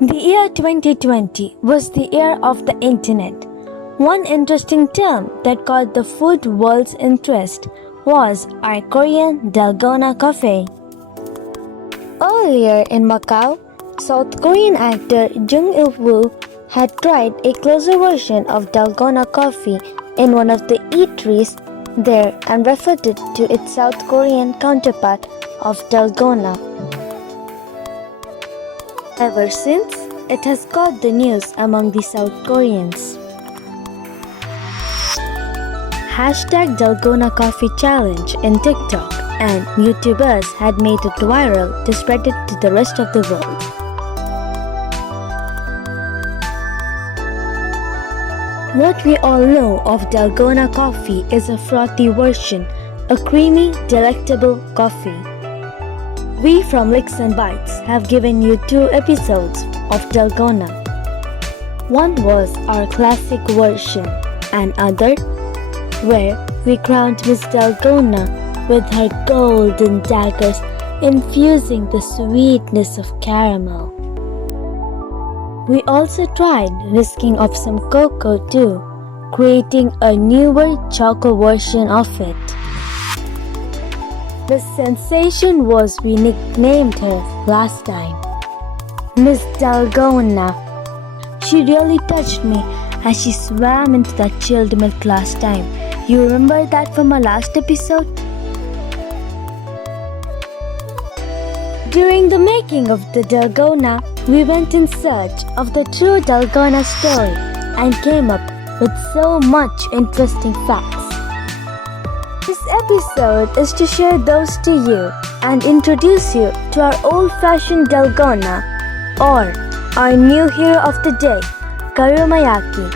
The year 2020 was the year of the internet. One interesting term that caught the food world's interest was our Korean Dalgona coffee. Earlier in Macau, South Korean actor Jung Il-woo had tried a closer version of Dalgona coffee in one of the eateries there and referred it to its South Korean counterpart of Dalgona. Ever since, it has caught the news among the South Koreans. #Dalgona Coffee Challenge in TikTok and YouTubers had made it viral to spread it to the rest of the world. What we all know of Dalgona coffee is a frothy version, a creamy, delectable coffee. We from Licks and Bites have given you 2 episodes of Dalgona. One was our classic version, and other where we crowned Miss Dalgona with her golden daggers infusing the sweetness of caramel. We also tried whisking of some cocoa too, creating a newer chocolate version of it. The sensation was we nicknamed her last time Miss Dalgona. She really touched me as she swam into that chilled milk last time. You remember that from our last episode? During the making of the Dalgona, we went in search of the true Dalgona story and came up with so much interesting facts. This episode is to share those to you and introduce you to our old-fashioned Dalgona, or our new hero of the day, Karumeyaki.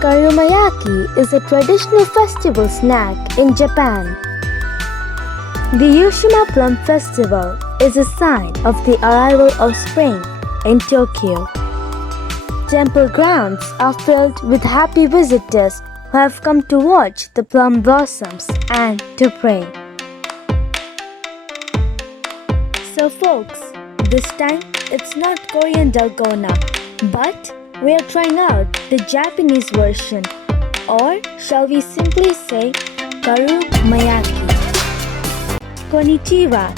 Karumeyaki is a traditional festival snack in Japan. The Yushima Plum Festival is a sign of the arrival of spring in Tokyo. Temple grounds are filled with happy visitors who have come to watch the plum blossoms and to pray. So folks, this time it's not Korean Dalgona, but we are trying out the Japanese version, or shall we simply say Karumeyaki. Konnichiwa.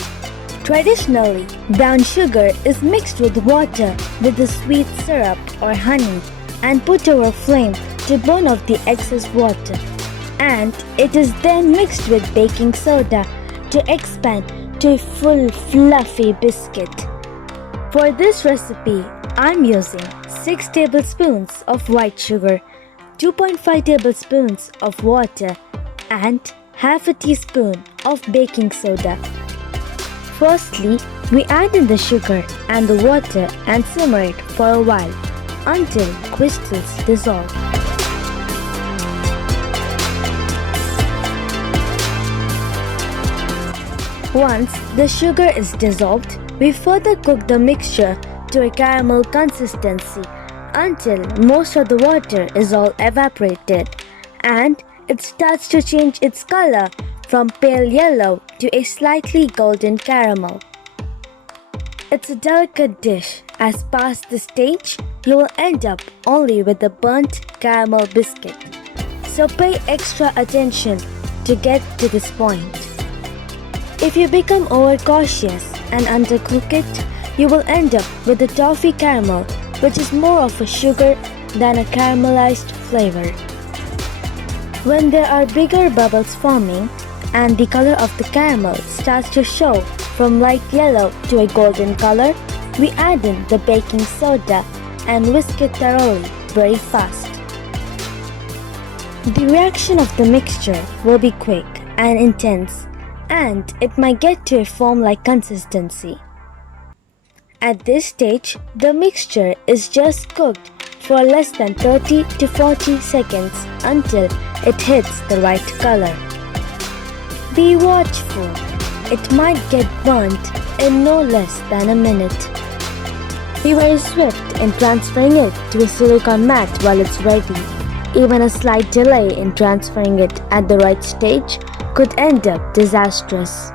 Traditionally, brown sugar is mixed with water with a sweet syrup or honey and put over a flame to burn off the excess water, and it is then mixed with baking soda to expand to a full fluffy biscuit. For this recipe, I'm using 6 tablespoons of white sugar, 2.5 tablespoons of water, and half a teaspoon of baking soda. Firstly, we add in the sugar and the water and simmer it for a while until crystals dissolve. Once the sugar is dissolved, we further cook the mixture to a caramel consistency until most of the water is all evaporated and it starts to change its color from pale yellow to a slightly golden caramel. It's a delicate dish, as past this stage, you will end up only with a burnt caramel biscuit. So pay extra attention to get to this point. If you become overcautious and undercook it, you will end up with a toffee caramel, which is more of a sugar than a caramelized flavor. When there are bigger bubbles forming and the color of the caramel starts to show from light yellow to a golden color, we add in the baking soda and whisk it thoroughly very fast. The reaction of the mixture will be quick and intense, and it might get to a foam-like consistency. At this stage, the mixture is just cooked for less than 30 to 40 seconds until it hits the right color. Be watchful. It might get burnt in no less than a minute. Be very swift in transferring it to a silicone mat while it's ready. Even a slight delay in transferring it at the right stage could end up disastrous.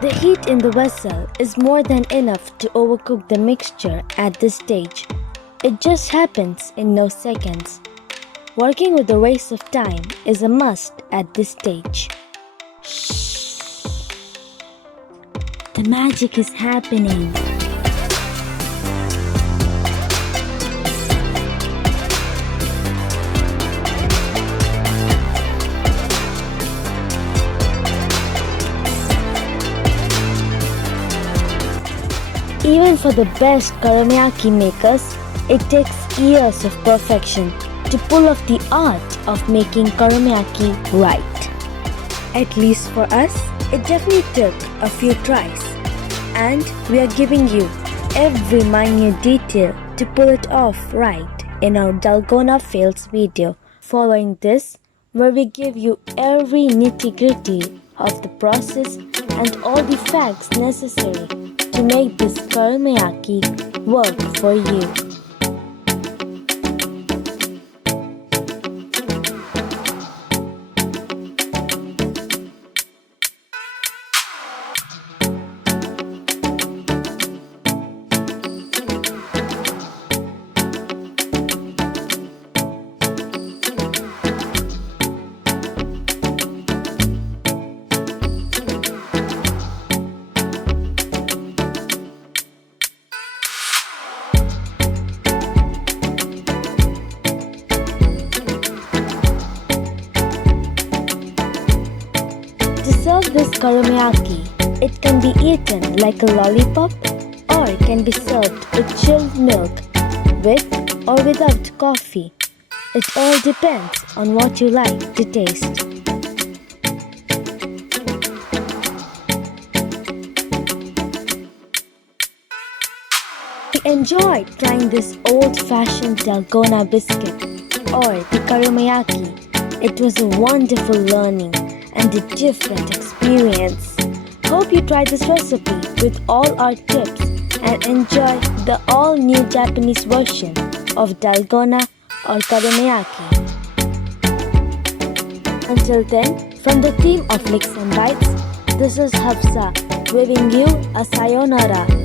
The heat in the vessel is more than enough to overcook the mixture at this stage. It just happens in no seconds. Working with the race of time is a must at this stage. Shh. The magic is happening. Even for the best Karumeyaki makers, it takes years of perfection to pull off the art of making Karumeyaki right. At least for us, it definitely took a few tries. And we are giving you every minute detail to pull it off right in our Dalgona Fails video. Following this, where we give you every nitty-gritty of the process and all the facts necessary to make this Karumeyaki work for you. To serve this Karumeyaki, it can be eaten like a lollipop or it can be served with chilled milk, with or without coffee. It all depends on what you like to taste. We enjoyed trying this old-fashioned Dalgona biscuit or the Karumeyaki. It was a wonderful learning and a different experience. Hope you try this recipe with all our tips and enjoy the all-new Japanese version of Dalgona or Karumeyaki. Until then, from the team of Licks and Bites, this is Hafsa waving you a sayonara.